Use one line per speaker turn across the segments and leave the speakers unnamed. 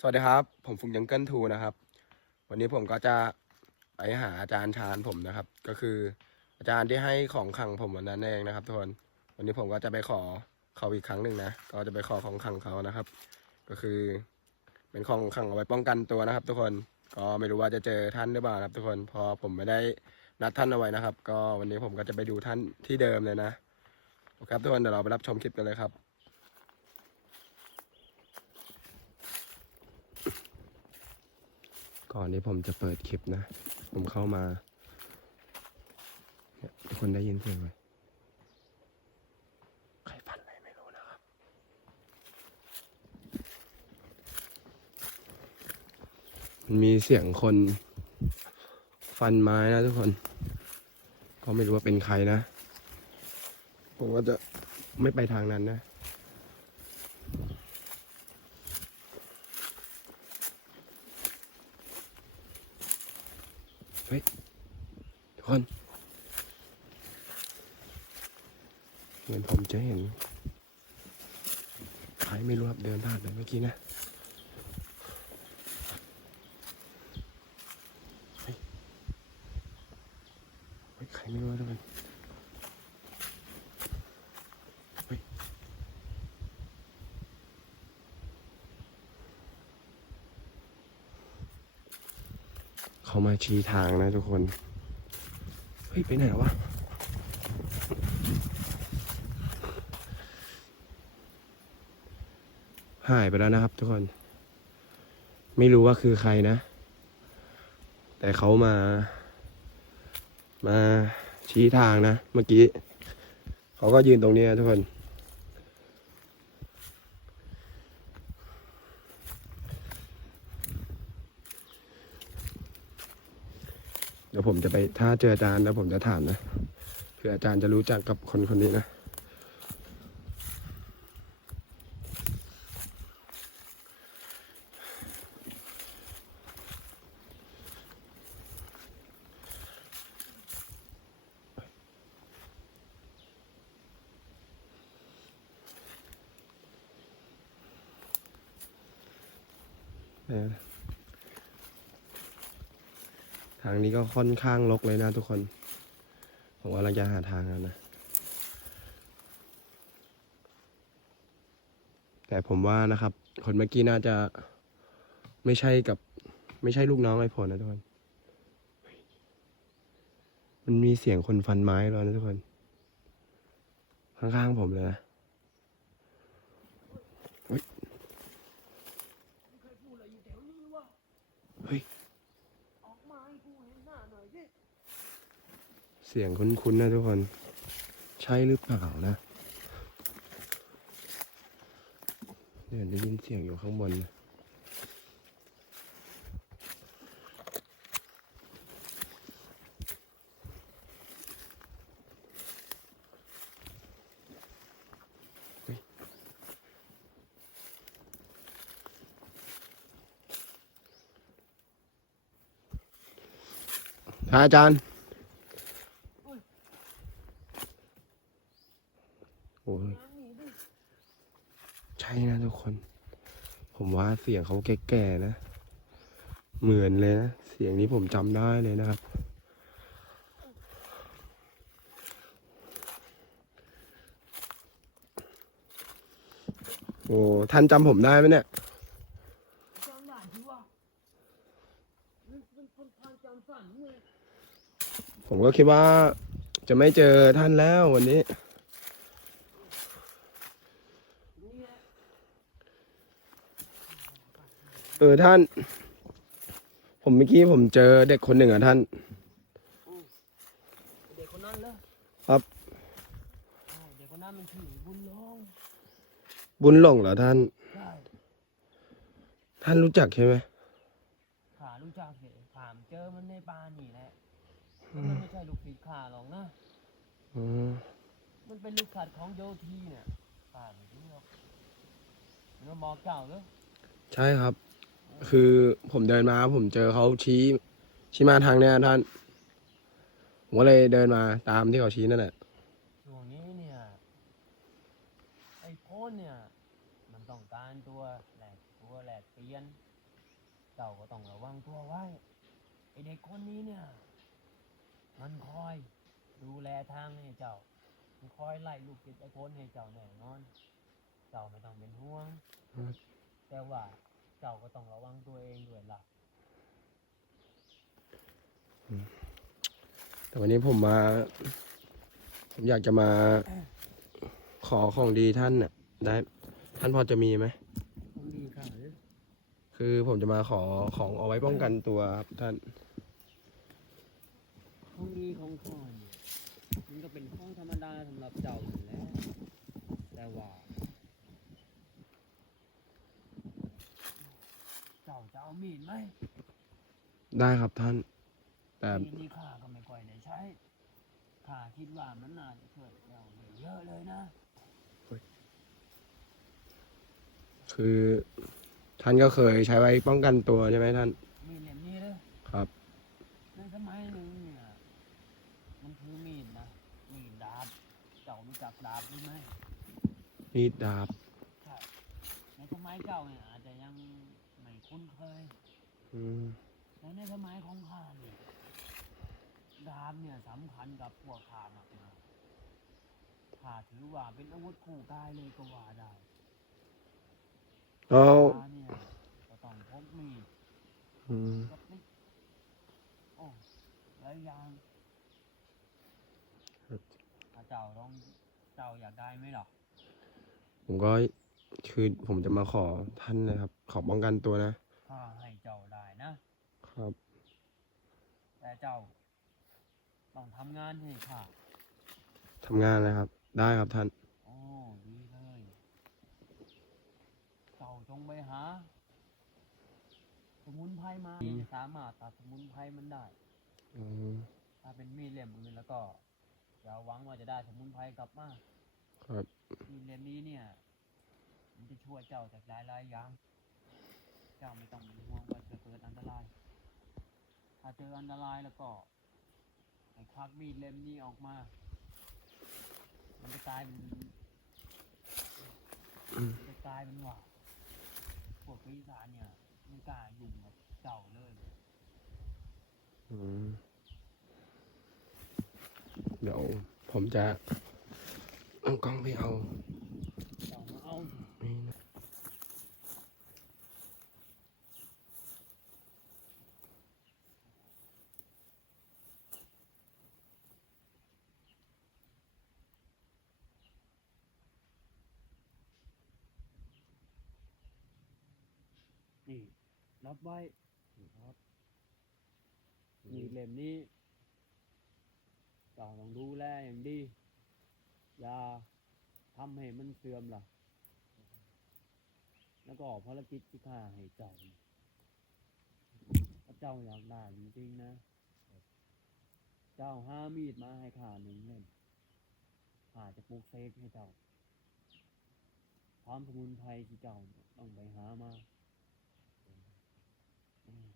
สวัสดีครับ ผมฟุงยังเกิลทูนะครับ วันนี้ผมก็จะไปหาอาจารย์ชาญผมนะครับ ก็คือ อาจารย์ที่ให้ของขังผมวันนั้นเองนะครับทุกคนวันนี้ผมก็จะไปขอเขาอีกครั้งหนึ่งนะก็จะไปขอของขังเขานะครับ ก็คือ เป็นของขังเอาไว้ป้องกันตัวนะครับ ทุกคนก็ไม่รู้ว่าจะเจอท่านหรือเปล่านะครับ ทุกคนพอผมไม่ได้นัดท่านเอาไว้นะครับ ก็วันนี้ผมก็จะไปดูท่านที่เดิมเลยนะโอเคครับทุกคนเดี๋ยวเราไปรับชมคลิปกันเลยครับ ก่อนที่ผมจะเปิดคลิปนะ ผมเข้ามาทุกคนได้ยินเสียงไหมใครฟันอะไรไม่รู้นะครับ มันมีเสียงคนฟันไม้นะทุกคน ก็ไม่รู้ว่าเป็นใครนะ ผมก็จะไม่ไปทางนั้นนะ ทุกคนเหมือนผมจะเห็นใครไม่รู้ครับเดินผ่านไปเมื่อกี้นะเฮ้ยเฮ้ยใครไม่รู้นะทุกคนเฮ้ย เขามาชี้ทางนะทุกคน เฮ้ย ไปไหนวะ หายไปแล้วนะครับทุกคน ไม่รู้ว่าคือใครนะ แต่เขามา มาชี้ทางนะ เมื่อกี้ เขาก็ยืนตรงนี้ทุกคน เดี๋ยว ผมจะไปถ้าเจออาจารย์แล้วผมจะถามนะเผื่ออาจารย์จะรู้จักกับคนคนนี้นะเออทางนี้ก็ค่อนข้างรกเลยนะทุกคน ผมว่าเราจะหาทางกันนะ แต่ผมว่านะครับ คนเมื่อกี้น่าจะไม่ใช่กับไม่ใช่ลูกน้องไอ้ผลนะทุกคน มันมีเสียงคนฟันไม้แล้วนะทุกคน ข้างๆผมเลยนะเฮ้ย เฮ้ย เสียงคุ้นๆนะทุกคน ใช่หรือเปล่านะเดี๋ยวได้ยินเสียงอยู่ข้างบนนะอาจารย์ โอ้ยใช่นะ ทุกคน ผมว่าเสียงเขาแก่ๆนะ เหมือนเลยนะ เสียงนี้ผมจำได้เลยนะครับ โอ้ท่านจำผมได้ไหมเนี่ยผมก็คิดว่าจะไม่เจอท่านแล้ววันนี้
แหละ
เออท่าน ผมเมื่อกี้ผมเจอเด็กคนหนึ่งอะท่าน
เด็กคนนั้นเหรอ
ครับ
ใช่เด็กคนนั้นมันชื่อบุญลง
บุญหลงเหรอท่าน
ใช่
ท่านรู้จักใช่ไหม
ขารู้จักเหตุขามเจอมันในป่านี่แหละมันไม่ใช่ลูกศิษย์ข้าหรอกนะ
อืม
มันเป็นลูกศิษย์ของโยทีเนี่ยข้าไม่รู้หรอกมันมาบอกเจ้าเหรอ
ใช่ครับ คือผมเดินมาผมเจอเขาชี้ ชี้มาทางเนี้ยท่าน ผมก็เลยเดินมาตามที่เขาชี้นั่นแหละ
ช่วงนี้เนี่ยไอ้โพนเนี่ย มันต้องการตัวแหลกตัวแหลกปีรียนเจ้าก็ต้องระวังตัวไว้ไอเด็กคนนี้เนี่ย มันคอยดูแลทางให้เจ้า มันคอยไล่ลูกศิษย์ไอ้คนให้เจ้าแน่นอน เจ้าไม่ต้องเป็นห่วง
ครับ
แต่ว่า เจ้าก็ต้องระวังตัวเองด้วยล่ะ
แต่วันนี้ผมมา ผมอยากจะมาขอของดีท่านน่ะ ได้ ท่านพอจะมีไหม
ต้องดีค่ะ
คือผมจะมาขอของเอาไว้ป้องกันตัวครับท่าน
ของดีของข้อเนี่ยมันก็เป็นของธรรมดาสำหรับเจ้าอยู่แล้ว แต่ว่า เจ้าจะเอามีดไหม
ได้ครับท่าน แต่
มีดนี่ข้าก็ไม่ค่อยได้ใช้ข้าคิดว่ามันน่าจะช่วยเจ้าได้เยอะเลยนะ
คือ ท่านก็เคยใช้ไว้ป้องกันตัวใช่ไหมท่าน
มีดเล่มนี้เลย
ครับ
ในสมัยหนึ่งเนี่ยมันคือมีดนะมีดดาบเจ้ารู้จักดาบหรือไม่
มีดดาบ
ใช่ในสมัยเจ้าเนี่ยอาจจะยังไม่ คุ้นเคย
อืม
แต่ในสมัยของข้าเนี่ยดาบเนี่ยสำคัญกับพวกข้ามากนะข้าถือว่าเป็นอาวุธคู่กายเลยก็ว่าได้
แล้ว
ข้าเนี่ยก็ต้องพกมีด
อืม
กับนี่โอ้หลายอย่าง
ครับ
ถ้าเจ้าต้องเจ้าอยากได้ไหมหรอ
ผมก็ คือผมจะมาขอท่านนะครับ ขอป้องกันตัวนะ
ข้าให้เจ้าได้นะ
ครับ
แต่เจ้า ต้องทำงานให้ข้า
ทำงานเลยครับ ได้ครับท่าน
โอ้ดีเลย เจ้าจงไปหา สมุนไพรมา
อืม
สามารถตัดสมุนไพรมันได้
อืม
ถ้าเป็นมีดเล่มอื่นแล้วก็อย่าหวังว่าจะได้สมุนไพรกลับมา
ครับ
มีดเล่มนี้เนี่ย มันจะช่วยเจ้าจากหลายหลายอย่าง เจ้าไม่ต้องเป็นห่วงว่าจะเกิดอันตราย ถ้าเจออันตรายแล้วก็ให้ควักมีดเล่มนี้ออกมา มันจะกลายเป็นจะกลายเป็นว่าพวกปีศาจเนี่ยไม่กล้ายุ่งกับเจ้าเลย
อืม เดี๋ยวผมจะเอากล้องไปเอา
เจ้ามาเอาสิ
นี่นะ
นี่รับไว้ครับมีดเล่มนี้เจ้าต้องดูแลอย่างดี อย่าทำให้มันเสื่อมล่ะ แล้วก็ภารกิจที่ข้าให้เจ้าเนี่ยถ้าเจ้าอยากได้จริงๆนะ เจ้าห้ามีดมาให้ข้าหนึ่งเล่มข้าจะปลูกเสกให้เจ้าพร้อมสมุนไพรที่เจ้าต้องไปหามาอืม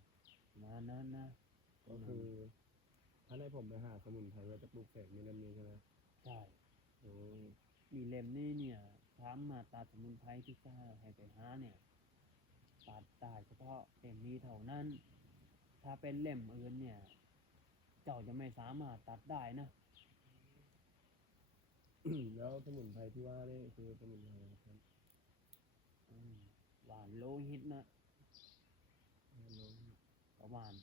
มานั้นนะ
ก็คือท่านให้ผมไปหาสมุนไพรว่าจะปลูกเสกมีเล่มนี้ใช่ไหม
ใช่
โอ้
มีเล่มนี้เนี่ย สามารถตัดสมุนไพรที่ข้าให้ไปหาเนี่ย ตัดได้เฉพาะเล่มนี้เท่านั้น ถ้าเป็นเล่มอื่นเนี่ย เจ้าจะไม่สามารถตัดได้นะ
แล้วสมุนไพรที่ว่านี่คือสมุนไพรอะไรครับ
อืมหวานโลหิตนะประมาณ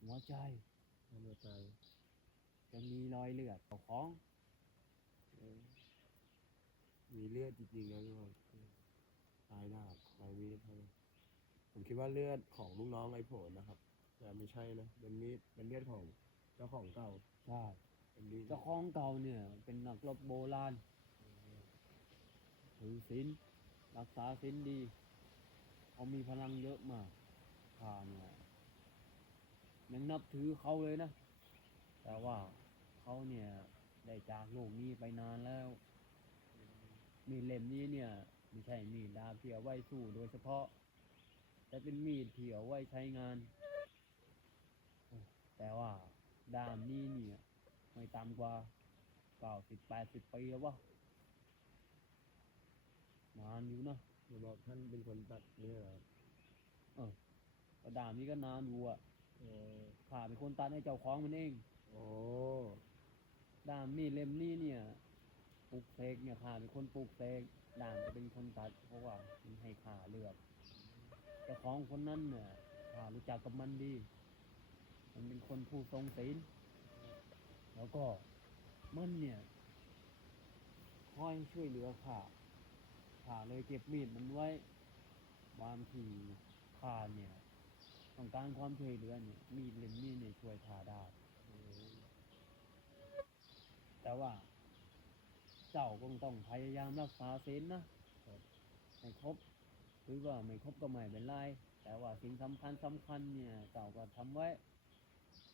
หัวใจ
ทำหัวใจ
จะมีรอยเลือดของ
มีเลือดจริงๆนะทุกคนปลายดาบปลายมีดเท่านั้นผมคิดว่าเลือดของลูกน้องไอ้โผล่นะครับ แต่ไม่ใช่นะเป็นมีดเป็นเลือดของเจ้าของเก่า
ใช่
เป็นมีด
เจ้าของเก่าเนี่ย เป็นนักรบโบราณถือศีลรักษาศีลดีเขามีพลังเยอะมากข้าเนี่ยยังนับถือเขาเลยนะ แต่ว่าเขาเนี่ยได้จากโลกนี้ไปนานแล้ว มีดเล่มนี้เนี่ยไม่ใช่มีดดาบที่เอาไว้สู้โดยเฉพาะ แต่เป็นมีดที่เอาไว้ใช้งาน แต่ว่าดามนี้เนี่ย ไม่ต่ำกว่าเก้าสิบแปดสิบปีแล้ววะนานอยู่นะ
เดี๋ยวบอกท่านเป็นคนตัดเนี่ยเหรอ
ก็ดามนี้ก็นานอยู่อะ
เออ
ข้าเป็นคนตัดให้เจ้าของมันเอง
โอ้
ดามนี่เล่มนี้เนี่ย ปลูกเสกเนี่ยข้าเป็นคนปลูกเสกด่ามจะเป็นคนตัดเพราะว่ามันให้ข้าเลือกเจ้าของคนนั้นเนี่ยข้ารู้จักกับมันดี มันเป็นคนผู้ทรงศีลแล้วก็มันเนี่ยคอยช่วยเหลือข้าข้าเลยเก็บมีดมันไว้บางทีข้าเนี่ยต้องการความช่วยเหลือเนี่ย มีดเล่มนี้เนี่ยช่วยข้าได้แต่ว่า เจ้าคงต้องพยายามรักษาศีลนะให้ครบหรือว่าไม่ครบก็ไม่เป็นไร แต่ว่าสิ่งสำคัญสำคัญเนี่ยเจ้าก็ทำไว้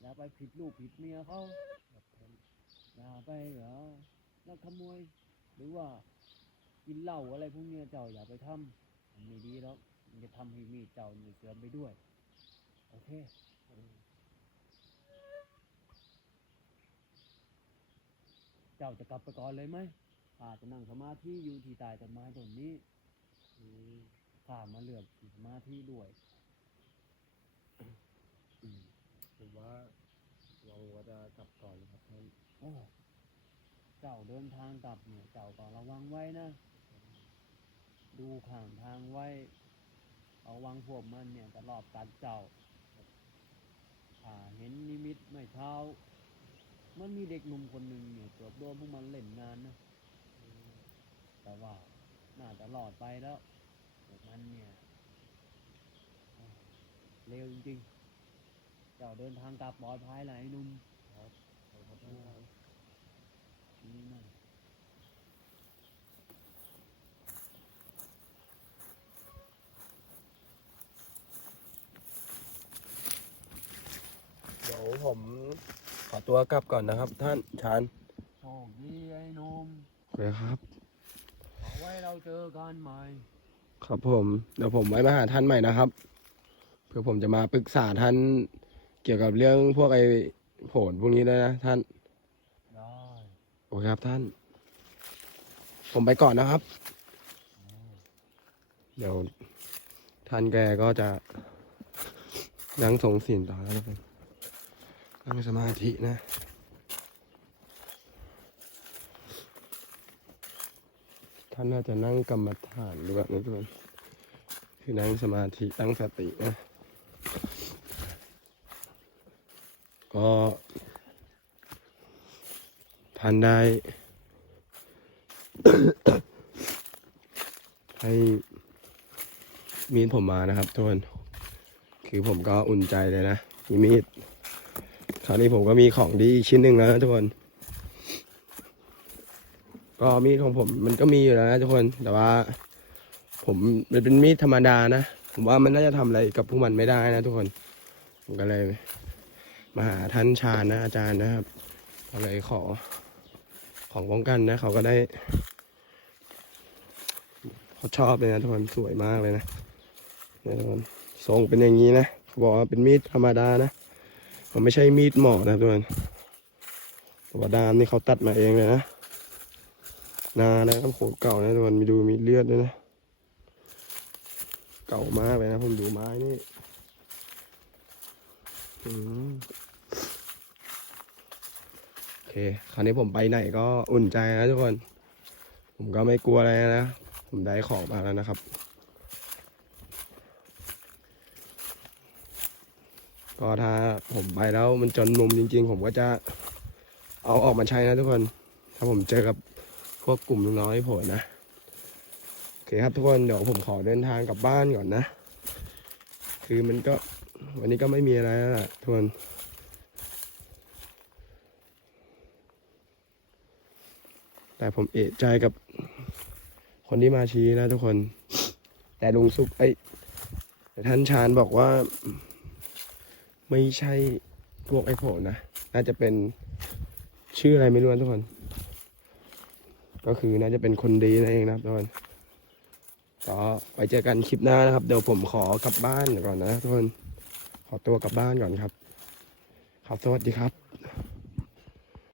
อย่าไปผิดลูกผิดเมียเขาอย่าไปเหรอลักขโมย หรือว่ากินเหล้าอะไรพวกเนี้ยเจ้าอย่าไปทำมันไม่ดีหรอกมันจะทำให้มีเจ้าเนี่ยเสื่อมไปด้วย โอเค เจ้าจะกลับไปก่อนเลยไหมข้าจะนั่งสมาธิอยู่ที่ใต้ต้นไม้ต้นนี้อืมข้ามาเลือกที่สมาธิด้วยอืม
ผมว่าเราว่าจะกลับก่อนนะครับท่าน
โอ้เจ้าเดินทางกลับเนี่ยเจ้าก็ระวังไว้นะ ดูข้างทางไว้ระวังพวกมันเนี่ยจะรอบกัดเจ้าข้าเห็นนิมิตเมื่อเช้า มันมีเด็กหนุ่มคนหนึ่งเนี่ยเกือบโดนพวกมันเล่นงานนะแต่ว่าน่าจะรอดไปแล้วพวกมันเนี่ยโอ้เร็วจริงๆเจ้าเดินทางกลับปลอดภัยหลายนุ่ม
ครับขอบคุณครับ
นี่นะ
เดี๋ยวผม ขอตัวกลับก่อนนะครับ ท่านชาน
โชคดีไอ้หนุ่ม
โอเคครับ
เอาไว้เราเจอกันใหม่
ครับผม เดี๋ยวผมไว้มาหาท่านใหม่นะครับ เพื่อผมจะมาปรึกษาท่านเกี่ยวกับเรื่องพวกไอ้โผลพวกนี้ด้วยนะท่าน
ได้
โอเคครับท่าน ผมไปก่อนนะครับ
อ๋อ
เดี๋ยวท่านแกก็จะนั่งทรงศีลต่อแล้วกัน นั่งสมาธินะ ท่านน่าจะนั่งกรรมฐานหรือแบบนี้ทุกคนคือนั่งสมาธิตั้งสตินะ ก็ท่านได้ให้มีดผมมานะครับทุกคน คือผมก็อุ่นใจเลยนะ มีมีด คราวนี้ผมก็มีของดีชิ้นหนึ่งแล้วนะทุกคน ก็มีดของผมมันก็มีอยู่แล้วนะทุกคน แต่ว่า ผมมันเป็นมีดธรรมดานะ ผมว่ามันน่าจะทำอะไรกับพวกมันไม่ได้นะทุกคน ผมก็เลยมาหาท่านชาญนะอาจารย์นะครับก็เลยขอของป้องกันนะ เขาก็ได้เขาชอบเลยนะทุกคนสวยมากเลยนะทุกคนทรงเป็นอย่างนี้นะเขาบอกว่าเป็นมีดธรรมดานะ มันไม่ใช่มีดหมอนะทุกคนแต่ว่าดามนี่เขาตัดมาเองเลยนะนานะครับโหเก่านะทุกคนมีดูมีเลือดด้วยนะ เก่ามากเลยนะผมดูไม้นี่โอเค คราวนี้ผมไปไหนก็อุ่นใจนะทุกคน ผมก็ไม่กลัวอะไรนะ ผมได้ของมาแล้วนะครับ ก็ถ้าผมไปแล้วมันจนมุมจริง ๆ ผมก็จะเอาออกมาใช้นะทุกคน ถ้าผมเจอกับพวกกลุ่มน้อยๆโผล่นะ โอเคครับทุกคนเดี๋ยวผมขอเดินทางกลับบ้านก่อนนะ คือมันก็วันนี้ก็ไม่มีอะไรแล้วล่ะทุกคนแต่ผมเอะใจกับคนที่มาชี้นะทุกคน แต่ลุงสุกไอ้แต่ท่านชาญบอกว่า ไม่ใช่พวกไอโผล่นะน่าจะเป็นชื่ออะไรไม่รู้นะทุกคน ก็คือน่าจะเป็นคนดีนั่นเองนะครับทุกคนก็ไปเจอกันคลิปหน้านะครับ เดี๋ยวผมขอกลับบ้านก่อนนะทุกคน ขอตัวกลับบ้านก่อนครับครับสวัสดีครับ